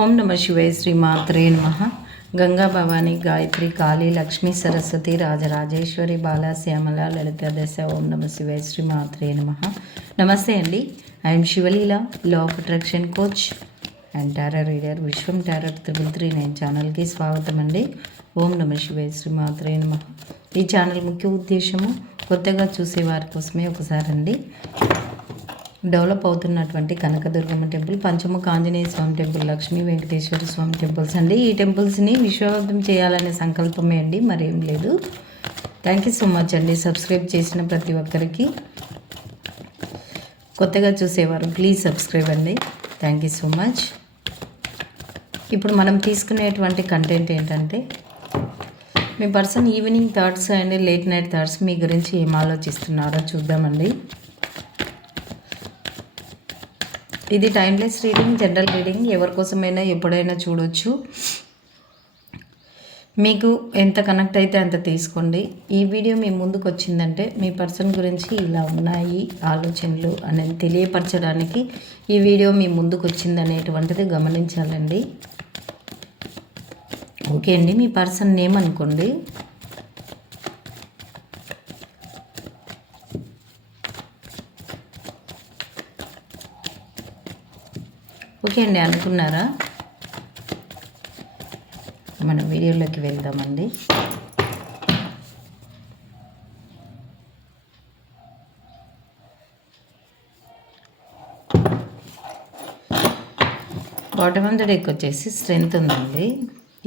ఓం నమ శివాయ శ్రీ మాత్రే నమ. గంగా భవాని గాయత్రి కాళీ లక్ష్మీ సరస్వతి రాజరాజేశ్వరి బాల శ్యామల లలిత దశ ఓం నమ శివాయ శ్రీ మాత్రే నమ. నమస్తే అండి. I'm Sivaleela law of attraction coach and tarot reader Vishwam tarot triple three nine ఛానల్కి స్వాగతం అండి. ఓం నమ శివాయ శ్రీ మాత్రే నమ. ఈ ఛానల్ ముఖ్య ఉద్దేశము కొత్తగా చూసే వారి కోసమే ఒకసారి అండి. డెవలప్ అవుతున్నటువంటి Kanakadurgamma temple Panchamukha Anjaneya Swamy temple Lakshmi Venkateswara Swamy temples అండి. ఈ టెంపుల్స్ని విశ్వవ్యాప్తం చేయాలనే సంకల్పమే అండి మరేం లేదు. థ్యాంక్ యూ సో మచ్ అండి. సబ్స్క్రైబ్ చేసిన ప్రతి ఒక్కరికి. కొత్తగా చూసేవారు ప్లీజ్ సబ్స్క్రైబ్ అండి. థ్యాంక్ యూ సో మచ్ ఇప్పుడు మనం తీసుకునేటువంటి కంటెంట్ ఏంటంటే మీ person evening thoughts and late night thoughts మీ గురించి ఏం ఆలోచిస్తున్నారో చూద్దామండి. ఇది టైమ్లెస్ రీడింగ్ జనరల్ రీడింగ్ ఎవరి కోసమైనా ఎప్పుడైనా చూడొచ్చు. మీకు ఎంత కనెక్ట్ అయితే అంత తీసుకోండి. ఈ వీడియో మీ ముందుకు వచ్చిందంటే మీ పర్సన్ గురించి ఇలా ఉన్నాయి ఆలోచనలు అనేది తెలియపరచడానికి ఈ వీడియో మీ ముందుకు వచ్చింది అనేటువంటిది గమనించాలండి. ఓకే అండి మీ పర్సన్ నేమ్ అనుకోండి. ఓకే అండి అనుకున్నారా? మనం వీడియోలోకి వెళ్దామండి. బాటమ్ ఆఫ్ ద డెక్ వచ్చేసి స్ట్రెంగ్త్ ఉందండి.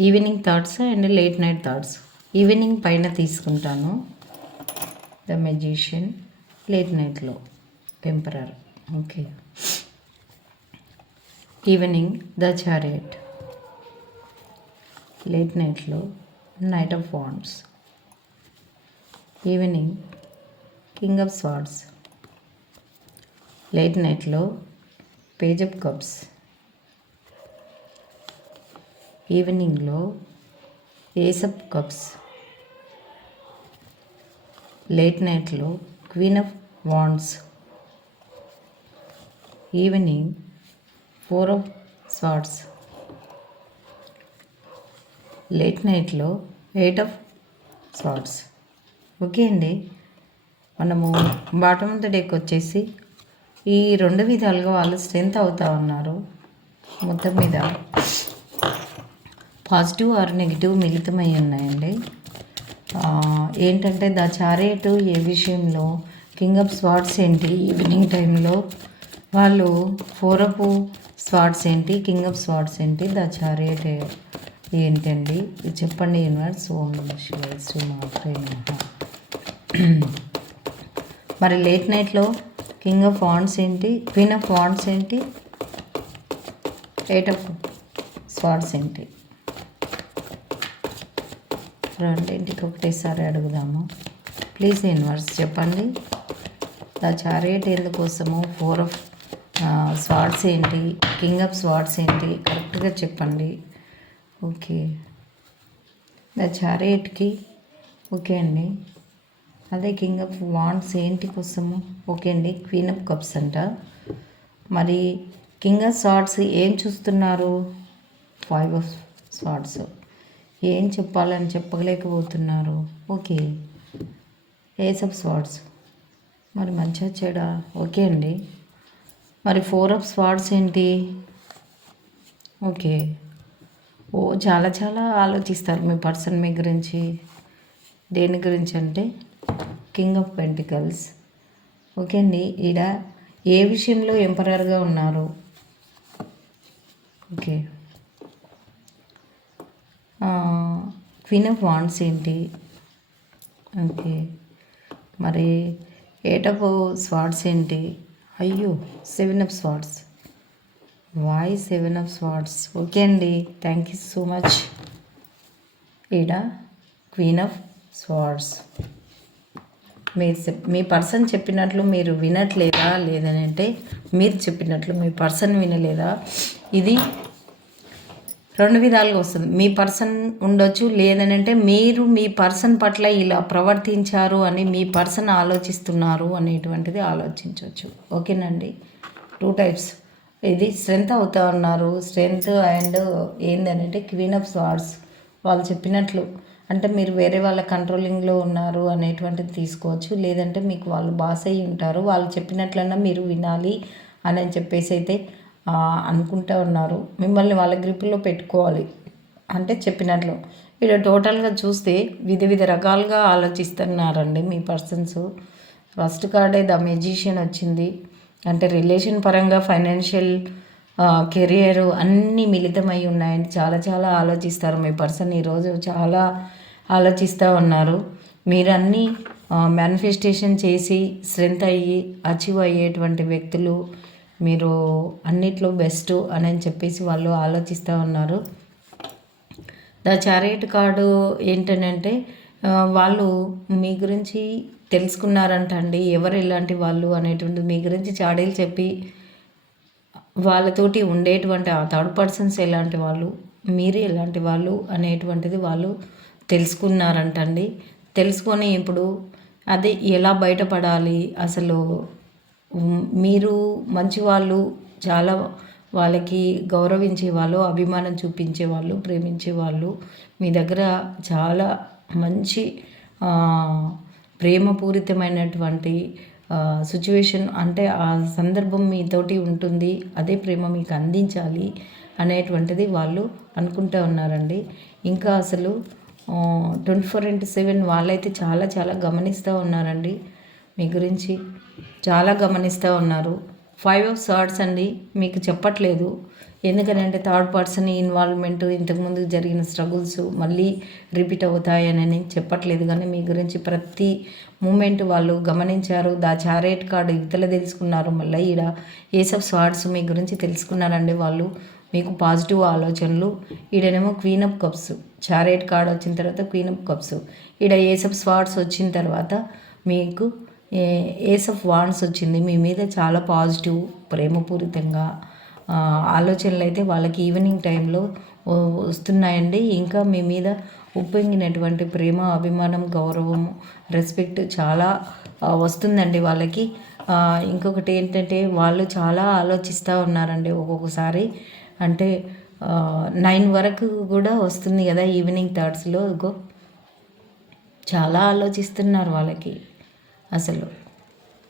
Evening thoughts and late night thoughts evening పైన తీసుకుంటాను. ద మెజిషియన్ లేట్ నైట్లో emperor okay evening the chariot late నైట్లో knight of wands evening king of swords late నైట్లో పేజ్ ఆఫ్ కప్స్ ఈవినింగ్లో ace of cups late నైట్లో queen of wands evening four of swords. Late నైట్లో eight of swords. Okay అండి. మనము bottom of the deck వచ్చేసి ఈ రెండు విధాలుగా వాళ్ళు స్ట్రెంత్ అవుతా ఉన్నారు. మొత్తం మీద పాజిటివ్ ఆర్ నెగిటివ్ మిళితమై ఉన్నాయండి. ఏంటంటే ద చారేటు ఏ విషయంలో కింగ్ ఆఫ్ స్వాట్స్ ఏంటి? ఈవినింగ్ టైంలో వాళ్ళు ఫోర్ స్వాట్స్ ఏంటి కింగ్ ఆఫ్ స్వాట్స్ ఏంటి ద చారియట్ ఏంటండి? చెప్పండి యూనివర్స్ ఓం శివాయ శ్రీ మాత్రే మరి లేట్ నైట్లో కింగ్ ఆఫ్ వాండ్స్ ఏంటి క్వీన్ ఆఫ్ వాండ్స్ ఏంటి ఎయిట్ ఆఫ్ స్వాట్స్ ఏంటి? రెండింటికి ఒకటేసారి అడుగుదాము. ప్లీజ్ యూనివర్స్ చెప్పండి. ద చారియట్ ఎందుకోసము? ఫోర్ ఆఫ్ స్వాట్స్ ఏంటి? కింగ్ ఆఫ్ స్వాట్స్ ఏంటి? కరెక్ట్గా చెప్పండి. ఓకే ద చారియట్కి ఓకే అండి. అదే కింగ్ ఆఫ్ వాండ్స్ ఏంటి కోసము? ఓకే అండి. క్వీన్ ఆఫ్ కప్స్ అంట. మరి కింగ్ ఆఫ్ స్వాట్స్ ఏం చూస్తున్నారు? ఫైవ్ ఆఫ్ స్వాట్స్ ఏం చెప్పాలని చెప్పలేకపోతున్నారు? ఓకే ఏస్ ఆఫ్ స్వాట్స్ మరి మంచిగా చెడా ఓకే అండి. మరి ఫోర్ ఆఫ్ స్వార్డ్స్ ఏంటి? ఓకే. ఓ చాలా చాలా ఆలోచిస్తారు మీ పర్సన్ మీ గురించి. దేని గురించి అంటే కింగ్ ఆఫ్ పెంటికల్స్. ఓకే అండి. ఈడ ఏ విషయంలో ఎంపరర్గా ఉన్నారు? ఓకే. క్వీన్ ఆఫ్ వాండ్స్ ఏంటి? ఓకే. మరి ఎయిట్ స్వాడ్స్ ఏంటి? అయ్యో seven of swords why seven of swords okay అండి థ్యాంక్ యూ సో మచ్ ఈడ క్వీన్ ఆఫ్ స్వార్డ్స్ మీరు మీ పర్సన్ చెప్పినట్లు మీరు వినట్లేదా లేదని అంటే మీరు చెప్పినట్లు మీ పర్సన్ వినలేదా? ఇది రెండు విధాలుగా వస్తుంది. మీ పర్సన్ ఉండొచ్చు లేదనంటే మీరు మీ పర్సన్ పట్ల ఇలా ప్రవర్తించారు అని మీ పర్సన్ ఆలోచిస్తున్నారు అనేటువంటిది ఆలోచించవచ్చు ఓకేనండి? టూ టైప్స్ ఇది స్ట్రెంత్ అవుతా ఉన్నారు స్ట్రెంగ్త్ అండ్ ఏంటంటే క్వీన్ ఆఫ్ స్వార్డ్స్ వాళ్ళు చెప్పినట్లు. అంటే మీరు వేరే వాళ్ళ కంట్రోలింగ్లో ఉన్నారు అనేటువంటిది తీసుకోవచ్చు. లేదంటే మీకు వాళ్ళు బాస్ అయ్యి ఉంటారు. వాళ్ళు చెప్పినట్లన్నా మీరు వినాలి అని చెప్పేసి అయితే అనుకుంటూ ఉన్నారు. మిమ్మల్ని వాళ్ళ గ్రిప్లో పెట్టుకోవాలి. అంటే చెప్పినట్లు. వీళ్ళు టోటల్గా చూస్తే వివిధ వివిధ రకాలుగా ఆలోచిస్తున్నారండి మీ పర్సన్స్. ఫస్ట్ కార్డే ద మెజిషియన్ వచ్చింది. అంటే రిలేషన్ పరంగా ఫైనాన్షియల్ కెరియర్ అన్నీ మిళితమై ఉన్నాయండి. చాలా చాలా ఆలోచిస్తారు మీ పర్సన్. ఈరోజు చాలా ఆలోచిస్తూ ఉన్నారు. మీరన్నీ మేనిఫెస్టేషన్ చేసి స్ట్రెంత్ అయ్యి అచీవ్ అయ్యేటువంటి వ్యక్తులు మీరు అన్నిట్లో బెస్ట్ అని చెప్పేసి వాళ్ళు ఆలోచిస్తూ ఉన్నారు. ద చారియట్ కార్డు ఏంటంటే వాళ్ళు మీ గురించి తెలుసుకున్నారంట అండి ఎవరు ఇలాంటి వాళ్ళు అనేటువంటి మీ గురించి చాడీలు చెప్పి వాళ్ళతోటి ఉండేటువంటి ఆ థర్డ్ పర్సన్స్ ఎలాంటి వాళ్ళు మీరు ఎలాంటి వాళ్ళు అనేటువంటిది వాళ్ళు తెలుసుకున్నారంటండి. తెలుసుకొని ఇప్పుడు అది ఎలా బయటపడాలి అసలు మీరు మంచి వాళ్ళు చాలా వాళ్ళకి గౌరవించే వాళ్ళు అభిమానం చూపించే వాళ్ళు ప్రేమించే వాళ్ళు మీ దగ్గర చాలా మంచి ప్రేమపూరితమైనటువంటి సిచ్యువేషన్ అంటే ఆ సందర్భం మీతోటి ఉంటుంది. అదే ప్రేమ మీకు అందించాలి అనేటువంటిది వాళ్ళు అనుకుంటూ ఉన్నారండి. ఇంకా అసలు ట్వంటీ ఫోర్ ఇంటూ సెవెన్ వాళ్ళైతే చాలా చాలా గమనిస్తూ ఉన్నారండి. మీ గురించి చాలా గమనిస్తూ ఉన్నారు. ఫైవ్ ఆఫ్ సార్ట్స్ అండి. మీకు చెప్పట్లేదు. ఎందుకంటే థర్డ్ పర్సన్ ఇన్వాల్వ్మెంట్ ఇంతకుముందు జరిగిన స్ట్రగుల్స్ మళ్ళీ రిపీట్ అవుతాయని చెప్పట్లేదు. కానీ మీ గురించి ప్రతి మూమెంట్ వాళ్ళు గమనించారు. దా చారేట్ కార్డు ఇతల తెలుసుకున్నారు. మళ్ళీ ఈడ ఏస్ ఆఫ్ స్వార్డ్స్ మీ గురించి తెలుసుకున్నారండి వాళ్ళు. మీకు పాజిటివ్ ఆలోచనలు. ఈడనేమో queen of cups chariot card వచ్చిన తర్వాత క్వీన్ ఆఫ్ కప్స్ ఈడ ఏస్ ఆఫ్ స్వార్డ్స్ వచ్చిన తర్వాత మీకు ఏస్ ఆఫ్ వాన్స్ వచ్చింది. మీ మీద చాలా పాజిటివ్ ప్రేమపూరితంగా ఆలోచనలు అయితే వాళ్ళకి ఈవినింగ్ టైంలో వస్తున్నాయండి. ఇంకా మీ మీద ఉప్పొంగినటువంటి ప్రేమ అభిమానం గౌరవం రెస్పెక్ట్ చాలా వస్తుందండి వాళ్ళకి. ఇంకొకటి ఏంటంటే వాళ్ళు చాలా ఆలోచిస్తూ ఉన్నారండి ఒక్కొక్కసారి. అంటే నైన్ వరకు కూడా వస్తుంది కదా ఈవినింగ్ థాట్స్లో. చాలా ఆలోచిస్తున్నారు వాళ్ళకి. అసలు.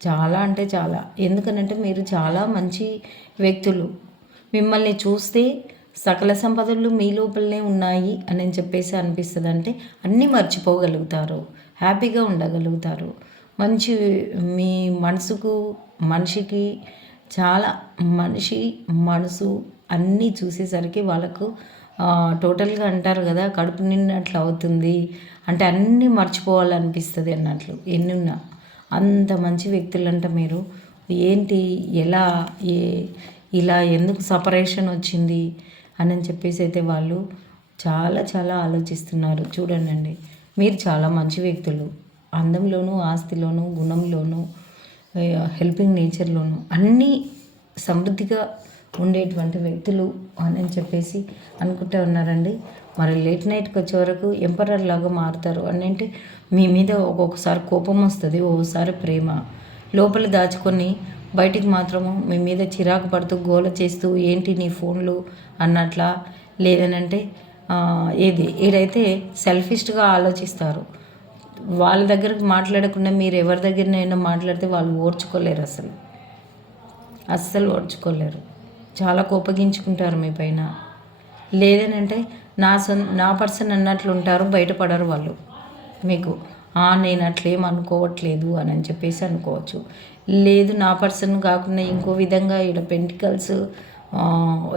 చాలా అంటే చాలా. ఎందుకనంటే మీరు చాలా మంచి వ్యక్తులు. మిమ్మల్ని చూస్తే సకల సంపదలు మీ లోపలనే ఉన్నాయి అని చెప్పేసి అనిపిస్తుంది. అంటే అన్నీ మర్చిపోగలుగుతారు. హ్యాపీగా ఉండగలుగుతారు. మంచి మీ మనసుకు మనిషికి చాలా మనిషి మనసు అన్నీ చూసేసరికి వాళ్ళకు టోటల్గా అంటారు కదా కడుపు నిన్నట్లు అవుతుంది. అంటే అన్నీ మర్చిపోవాలనిపిస్తుంది అన్నట్లు. ఎన్నున్నా. అంత మంచి వ్యక్తులంట మీరు. ఏంటి? ఎలా? ఏ? ఇలా ఎందుకు సపరేషన్ వచ్చింది? అని చెప్పేసి అయితే వాళ్ళు చాలా చాలా ఆలోచిస్తున్నారు. చూడండి మీరు చాలా మంచి వ్యక్తులు. అందంలోనూ ఆస్తిలోనూ గుణంలోనూ హెల్పింగ్ నేచర్లోనూ అన్నీ సమృద్ధిగా ఉండేటువంటి వ్యక్తులు అని చెప్పేసి అనుకుంటూ ఉన్నారండి. మరి లేట్ నైట్కి వచ్చే వరకు ఎంపరర్ లాగా మారుతారు. అంటే మీ మీద ఒక్కొక్కసారి కోపం వస్తుంది ఓసారి ప్రేమ. లోపల దాచుకొని బయటికి మాత్రము మీ మీద చిరాకు పడుతూ గోల చేస్తూ ఏంటి నీ ఫోన్లు? అన్నట్లా లేదనంటే ఏది ఏదైతే సెల్ఫిష్గా ఆలోచిస్తారు వాళ్ళ దగ్గరకు మాట్లాడకుండా మీరు ఎవరి దగ్గరనైనా మాట్లాడితే వాళ్ళు ఓర్చుకోలేరు అసలు. అస్సలు ఓర్చుకోలేరు. చాలా కోపగించుకుంటారు మీ పైన. లేదనంటే నా సొం నా పర్సన్ అన్నట్లు ఉంటారు బయటపడరు వాళ్ళు. మీకు నేను అట్లేం అనుకోవట్లేదు అని అని చెప్పేసి అనుకోవచ్చు. లేదు నా పర్సన్ కాకుండా ఇంకో విధంగా ఇక్కడ పెంటికల్స్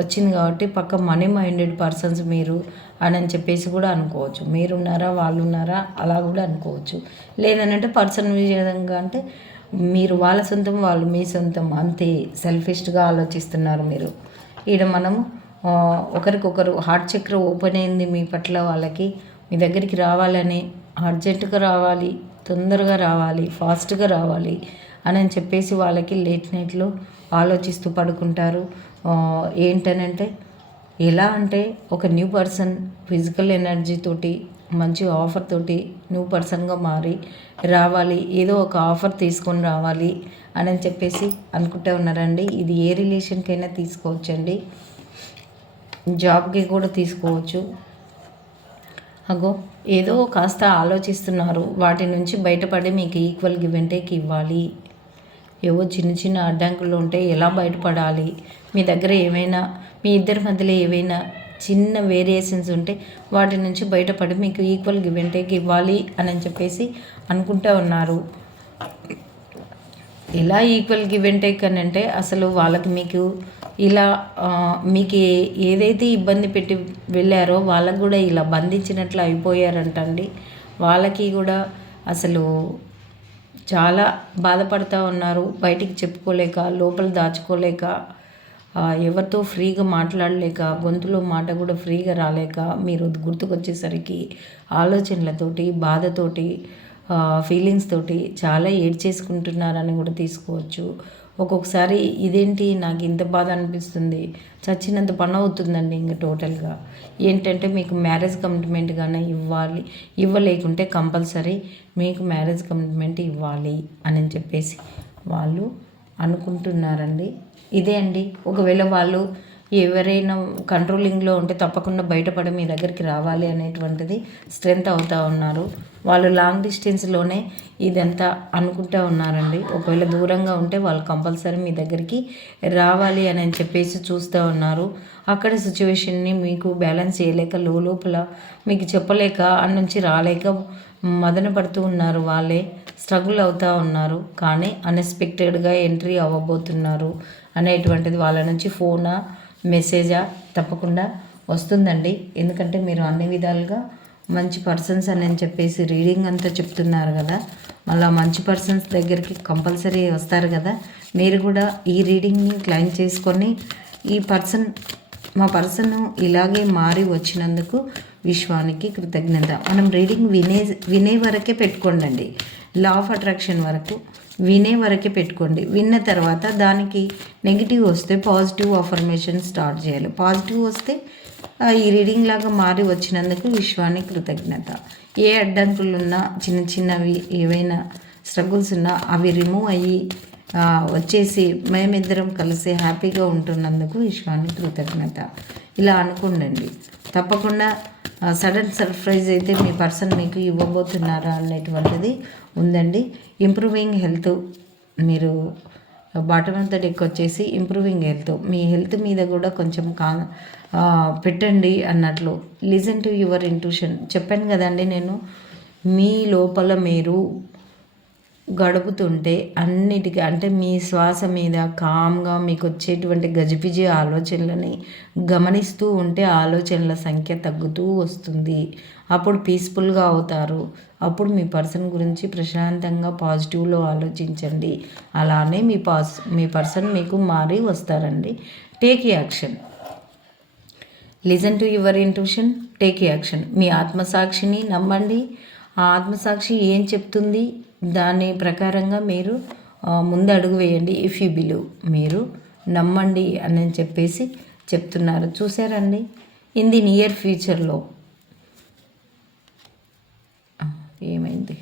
వచ్చింది కాబట్టి పక్క మనీ మైండెడ్ పర్సన్స్ మీరు అని అని చెప్పేసి కూడా అనుకోవచ్చు. మీరున్నారా వాళ్ళు ఉన్నారా అలా కూడా అనుకోవచ్చు. లేదనంటే పర్సన్ విధంగా అంటే మీరు వాళ్ళ సొంతం వాళ్ళు మీ సొంతం అంతే సెల్ఫిష్గా ఆలోచిస్తున్నారు మీరు. ఈడ మనము ఒకరికొకరు హార్ట్ చక్ర ఓపెన్ అయింది మీ పట్ల వాళ్ళకి మీ దగ్గరికి రావాలని అర్జెంటుగా రావాలి తొందరగా రావాలి ఫాస్ట్గా రావాలి అని చెప్పేసి వాళ్ళకి లేట్ నైట్లో ఆలోచిస్తూ పడుకుంటారు. ఏంటనంటే ఎలా అంటే ఒక న్యూ పర్సన్ ఫిజికల్ ఎనర్జీ తోటి మంచి ఆఫర్ తోటి న్యూ పర్సన్గా మారి రావాలి ఏదో ఒక ఆఫర్ తీసుకొని రావాలి అని చెప్పేసి అనుకుంటూ ఉన్నారండి. ఇది ఏ రిలేషన్కైనా తీసుకోవచ్చండి. జాబ్కి కూడా తీసుకోవచ్చు. అగో ఏదో కాస్త ఆలోచిస్తున్నారు. వాటి నుంచి బయటపడి మీకు ఈక్వల్ గివ్ అండ్ టేక్ ఇవ్వాలి. ఏవో చిన్న చిన్న అడ్డంకులు ఉంటే ఎలా బయటపడాలి? మీ దగ్గర ఏమైనా మీ ఇద్దరి మధ్యలో ఏవైనా చిన్న వేరియేషన్స్ ఉంటే వాటి నుంచి బయటపడి మీకు ఈక్వల్ గివ్ అండ్ టేక్ ఇవ్వాలి అని చెప్పేసి అనుకుంటూ ఉన్నారు. ఎలా ఈక్వల్ గివ్ అండ్ టేక్ అని అంటే అసలు వాళ్ళకి మీకు ఇలా మీకు ఏదైతే ఇబ్బంది పెట్టి వెళ్ళారో వాళ్ళకు కూడా ఇలా బంధించినట్లు అయిపోయారంటండి. వాళ్ళకి కూడా అసలు చాలా బాధపడుతూ ఉన్నారు. బయటికి చెప్పుకోలేక లోపల దాచుకోలేక ఎవరితో ఫ్రీగా మాట్లాడలేక గొంతులో మాట కూడా ఫ్రీగా రాలేక మీరు గుర్తుకొచ్చేసరికి ఆలోచనలతోటి బాధతోటి ఫీలింగ్స్ తోటి చాలా ఏడ్చేసుకుంటున్నారని కూడా తీసుకోవచ్చు. ఒక్కొక్కసారి ఇదేంటి నాకు ఇంత బాధ అనిపిస్తుంది చచ్చినంత పని అవుతుందండి ఇంక టోటల్గా ఏంటంటే మీకు మ్యారేజ్ కమిట్మెంట్ కానీ ఇవ్వాలి ఇవ్వలేకుంటే కంపల్సరీ మీకు మ్యారేజ్ కమిట్మెంట్ ఇవ్వాలి అని చెప్పేసి వాళ్ళు అనుకుంటున్నారండి. ఇదే అండి. ఒకవేళ వాళ్ళు ఎవరైనా కంట్రోలింగ్లో ఉంటే తప్పకుండా బయటపడి మీ దగ్గరికి రావాలి అనేటువంటిది స్ట్రెంత్ అవుతూ ఉన్నారు. వాళ్ళు లాంగ్ డిస్టెన్స్లోనే ఇదంతా అనుకుంటూ ఉన్నారండి. ఒకవేళ దూరంగా ఉంటే వాళ్ళు కంపల్సరీ మీ దగ్గరికి రావాలి అని చెప్పేసి చూస్తూ ఉన్నారు. అక్కడ సిచ్యువేషన్ని మీకు బ్యాలెన్స్ చేయలేక లోపల మీకు చెప్పలేక నుంచి రాలేక మదన పడుతూ ఉన్నారు. వాళ్ళే స్ట్రగుల్ అవుతూ ఉన్నారు. కానీ అన్ఎక్స్పెక్టెడ్గా ఎంట్రీ అవ్వబోతున్నారు అనేటువంటిది వాళ్ళ నుంచి ఫోనా మెసేజా తప్పకుండా వస్తుందండి. ఎందుకంటే మీరు అన్ని విధాలుగా మంచి పర్సన్స్ అని చెప్పేసి రీడింగ్ అంతా చెప్తున్నారు కదా. మళ్ళీ మంచి పర్సన్స్ దగ్గరికి కంపల్సరీ వస్తారు కదా. మీరు కూడా ఈ రీడింగ్ని క్లైమ్ చేసుకొని ఈ పర్సన్ మా పర్సన్ ఇలాగే మారి వచ్చినందుకు విశ్వానికి కృతజ్ఞత. మనం రీడింగ్ వినే వినే వరకే పెట్టుకోండి లా ఆఫ్ అట్రాక్షన్ వరకు వినే వరకే పెట్టుకోండి. విన్న తర్వాత దానికి నెగిటివ్ వస్తే పాజిటివ్ అఫర్మేషన్ స్టార్ట్ చేయాలి. పాజిటివ్ వస్తే ఈ రీడింగ్ లాగా మారి వచ్చినందుకు విశ్వానికి కృతజ్ఞత. ఏ అడ్డంకులు ఉన్నా చిన్న చిన్నవి ఏవైనా స్ట్రగుల్స్ ఉన్నా అవి రిమూవ్ అయ్యి వచ్చేసి మేమిద్దరం కలిసి హ్యాపీగా ఉంటున్నందుకు విశ్వానికి కృతజ్ఞత. ఇలా అనుకోండి తప్పకుండా సడన్ సర్ప్రైజ్ అయితే మీ పర్సన్ మీకు ఇవ్వబోతున్నారా అనేటువంటిది ఉందండి. ఇంప్రూవింగ్ హెల్త్ మీరు బాటమ్ ఆఫ్ ద డెక్ వచ్చేసి ఇంప్రూవింగ్ హెల్త్. మీ హెల్త్ మీద కూడా కొంచెం కా పెట్టండి అన్నట్లు. Listen to your intuition. చెప్పాను కదండి నేను మీ లోపల మీరు గడుపుతుంటే అన్నిటికీ అంటే మీ శ్వాస మీద కామ్గా మీకు వచ్చేటువంటి గజిబిజి ఆలోచనలని గమనిస్తూ ఉంటే ఆలోచనల సంఖ్య తగ్గుతూ వస్తుంది. అప్పుడు పీస్ఫుల్గా అవుతారు. అప్పుడు మీ పర్సన్ గురించి ప్రశాంతంగా పాజిటివ్లో ఆలోచించండి. అలానే మీ పాస్ మీ పర్సన్ మీకు మారి వస్తారండి. Take action. Listen to your intuition take action. మీ ఆత్మసాక్షిని నమ్మండి. ఆ ఆత్మసాక్షి ఏం చెప్తుంది? దాని ప్రకారంగా మీరు ముందు అడుగు వేయండి. ఇఫ్ యూ బిలీవ్ మీరు నమ్మండి అని చెప్పేసి చెప్తున్నారు. చూసారండి ఇన్ ది నియర్ ఫ్యూచర్లో ఏమైంది?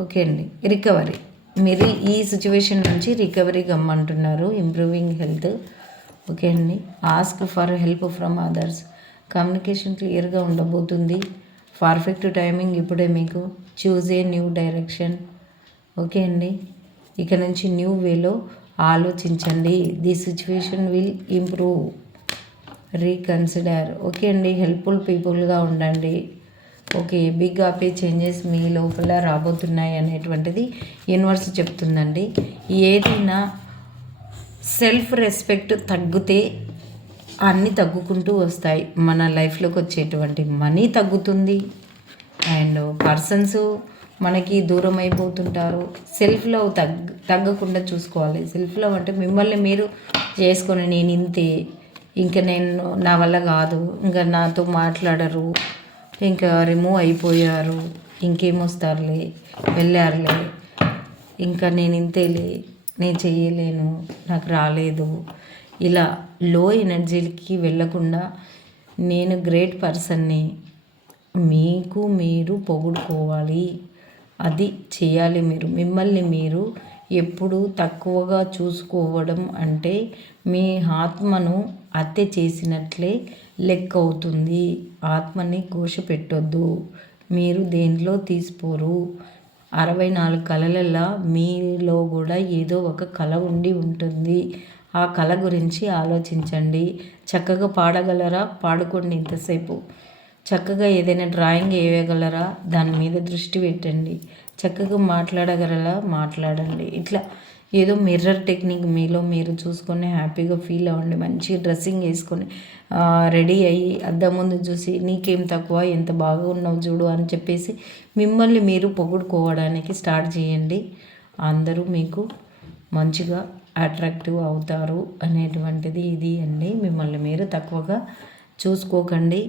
ఓకే అండి. రికవరీ మీరు ఈ సిచ్యువేషన్ నుంచి రికవరీ గమ్మంటున్నారు. ఇంప్రూవింగ్ హెల్త్ ఓకే అండి. Ask for help from others communication క్లియర్గా ఉండబోతుంది. పర్ఫెక్ట్ టైమింగ్ ఇప్పుడే మీకు. Choose a new direction okay అండి? ఇక నుంచి న్యూ వేలో ఆలోచించండి. The situation will improve reconsider okay అండి? హెల్ప్ఫుల్ పీపుల్గా ఉండండి. ఓకే బిగ్ ఆపే చేంజెస్ మీ లోపల రాబోతున్నాయి అనేటువంటిది యూనివర్స్ చెప్తుందండి. ఏదైనా సెల్ఫ్ రెస్పెక్ట్ తగ్గితే అన్నీ తగ్గుకుంటూ వస్తాయి. మన లైఫ్లోకి వచ్చేటువంటి మనీ తగ్గుతుంది. అండ్ పర్సన్స్ మనకి దూరం అయిపోతుంటారు. సెల్ఫ్ లవ్ తగ్గ తగ్గకుండా చూసుకోవాలి. సెల్ఫ్ లవ్ అంటే మిమ్మల్ని మీరు చేసుకొని నేను ఇంతే ఇంకా నేను నా వల్ల కాదు ఇంకా నాతో మాట్లాడరు ఇంకా రిమూవ్ అయిపోయారు ఇంకేమొస్తారులే వెళ్ళారులే ఇంకా నేను ఇంతేలే నేను చేయలేను నాకు రాలేదు ఇలా లో ఎనర్జీలకి వెళ్ళకుండా నేను గ్రేట్ పర్సన్ని మీకు మీరు పొగుడుకోవాలి. అది చేయాలి మీరు. మిమ్మల్ని మీరు ఎప్పుడు తక్కువగా చూసుకోవడం అంటే మీ ఆత్మను హత్య చేసినట్లే లెక్క అవుతుంది. ఆత్మని పెట్టొద్దు మీరు దేంట్లో తీసిపోరు? అరవై నాలుగు కళలలో మీలో కూడా ఏదో ఒక కళ ఉండి ఉంటుంది. ఆ కళ గురించి ఆలోచించండి. చక్కగా పాడగలరా? పాడుకోండి ఇంతసేపు. చక్కగా ఏదైనా డ్రాయింగ్ వేయగలరా? దాని మీద దృష్టి పెట్టండి. చక్కగా మాట్లాడగలరా? మాట్లాడండి. ఇట్లా ఏదో మిర్రర్ టెక్నిక్ మీలో మీరు చూసుకొని హ్యాపీగా ఫీల్ అవ్వండి. మంచి డ్రెస్సింగ్ వేసుకొని రెడీ అయ్యి అద్దం ముందు చూసి నీకేం తక్కువ? ఎంత బాగా ఉన్నావు చూడు అని చెప్పేసి మిమ్మల్ని మీరు పొగుడుకోవడానికి స్టార్ట్ చేయండి. అందరూ మీకు మంచిగా అట్రాక్టివ్ అవుతారు అనేటువంటిది ఇది అండి. మిమ్మల్ని మీరు తక్కువగా చూసుకోకండి.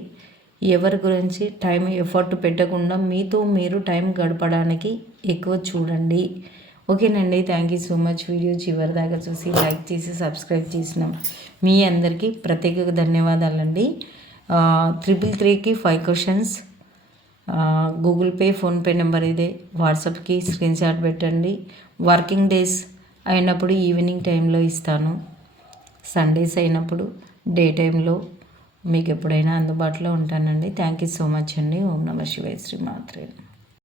ఎవరి గురించి టైం ఎఫర్ట్ పెట్టకుండా మీతో మీరు టైం గడపడానికి ఎక్కువ చూడండి. ఓకేనండి. Thank you so much. Video చివరి దాకా చూసి లైక్ చేసి సబ్స్క్రైబ్ చేసినాం మీ అందరికీ ప్రత్యేక ధన్యవాదాలండి. త్రిపుల్ త్రీకి five questions. Google Pay PhonePe number ఇదే. వాట్సాప్కి స్క్రీన్ షాట్ పెట్టండి. వర్కింగ్ డేస్ అయినప్పుడు ఈవినింగ్ టైంలో ఇస్తాను. సండేస్ అయినప్పుడు డే టైంలో మీకు ఎప్పుడైనా అందుబాటులో ఉంటానండి. థ్యాంక్ యూ సో మచ్ అండి. ఓం నమ శివాయ శ్రీ మాత్రే